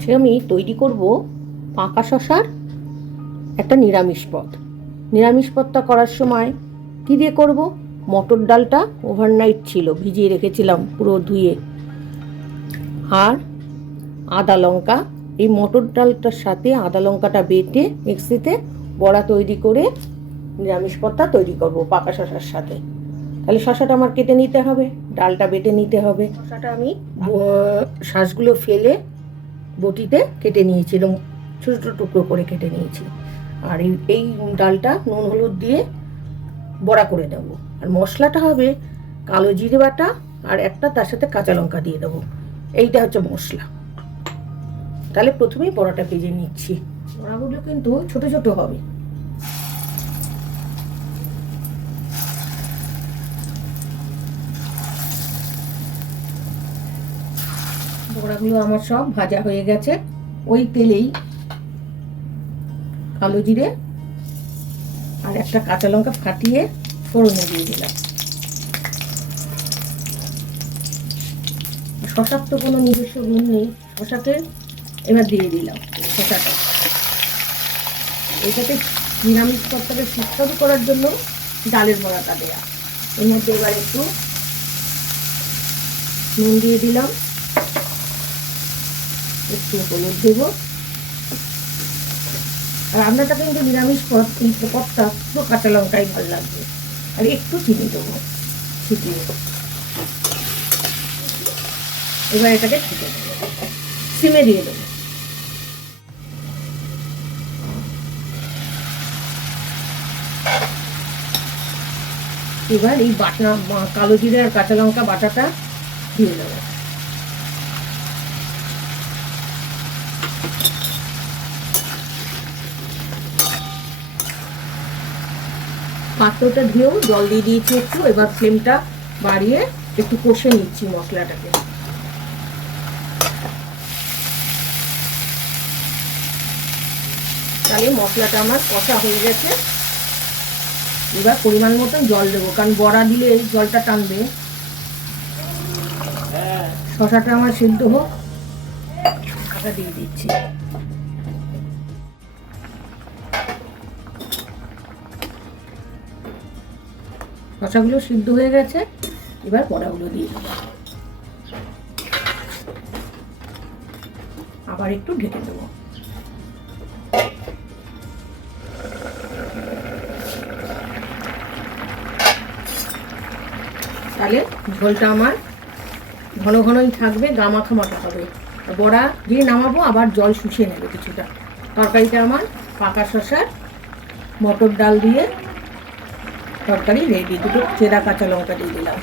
আজকে আমি তৈরি করব পাকা শশার একটা নিরামিষ পদ। নিরামিষ পদটা করার সময় কী দিয়ে করব? মটর ডালটা ওভারনাইট ছিল, ভিজিয়ে রেখেছিলাম পুরো ধুয়ে, আর আদা লঙ্কা। এই মটর ডালটার সাথে আদা লঙ্কাটা বেটে মিক্সিতে বড়া তৈরি করে নিরামিষ পদটা তৈরি করব পাকা শশার সাথে। তাহলে শশাটা আমার কেটে নিতে হবে, ডালটা বেটে নিতে হবে। শশাটা আমি শাঁসগুলো ফেলে বটিতে কেটে নিয়েছি, এরকম ছোটো ছোটো টুকরো করে কেটে নিয়েছি। আর এই ডালটা নুন হলুদ দিয়ে বড়া করে দেবো। আর মশলাটা হবে কালো জিরে বাটা আর একটা তার সাথে কাঁচা লঙ্কা দিয়ে দেবো। এইটা হচ্ছে মশলা। তাহলে প্রথমেই বড়াটা ভেজে নিচ্ছি। বড়াগুলো কিন্তু ছোট ছোট হবে। বড়াগুলো আমার সব ভাজা হয়ে গেছে। ওই তেলেই কালো জিরে আর একটা কাঁচা লঙ্কা ফাটিয়ে ফোড়নে দিয়ে দিলাম। শশার তো কোনো নিজস্ব গুণ নেই, শশাকে এবার দিয়ে দিলাম। শশাটা এটাতে নিরামিষ পদটাকে সুস্বাদু করার জন্য ডালের বড়াটা দেয়া। এর মধ্যে এবার একটু নুন দিয়ে দিলাম, একটু হলুদ দেবো। রান্নাটা কিন্তু নিরামিষ পদ, এই পদটা পুরো কাঁচা লঙ্কাই ভালো লাগবে। আর একটু চিনি দেবো ছিটিয়ে। এবার এটাকে ঢেকে দেবো, সিমে দিয়ে দেবো। এবার এই বাটা কালো জিরে আর কাঁচা লঙ্কা বাটাটা দিয়ে দেবো। পাত্রটা ধুয়েও জল দিয়ে দিয়েছি একটু। এবার ফ্লেমটা বাড়িয়ে একটু কষে নিচ্ছি মশলাটাকে। তাহলে মশলাটা আমার কষা হয়ে গেছে। এবার পরিমাণ মতন জল দেবো, কারণ বড়া দিলে জলটা টানবে। শশাটা আমার সিদ্ধ হোক, আটা দিয়ে দিচ্ছি। শশাগুলো সিদ্ধ হয়ে গেছে, এবার বড়াগুলো দিয়ে দেবো। আবার একটু ঢেকে দেবো। তাহলে ঝোলটা আমার ঘন ঘনই থাকবে, গামাখা মাখা হবে। বড়া দিয়ে নামাবো, আবার জল শুষিয়ে নেবে কিছুটা। তরকারিটা আমার পাকা শশার মটর ডাল দিয়ে তরকারি রেডি। দুটো চেরা কাঁচা লঙ্কা দিয়ে দিলাম।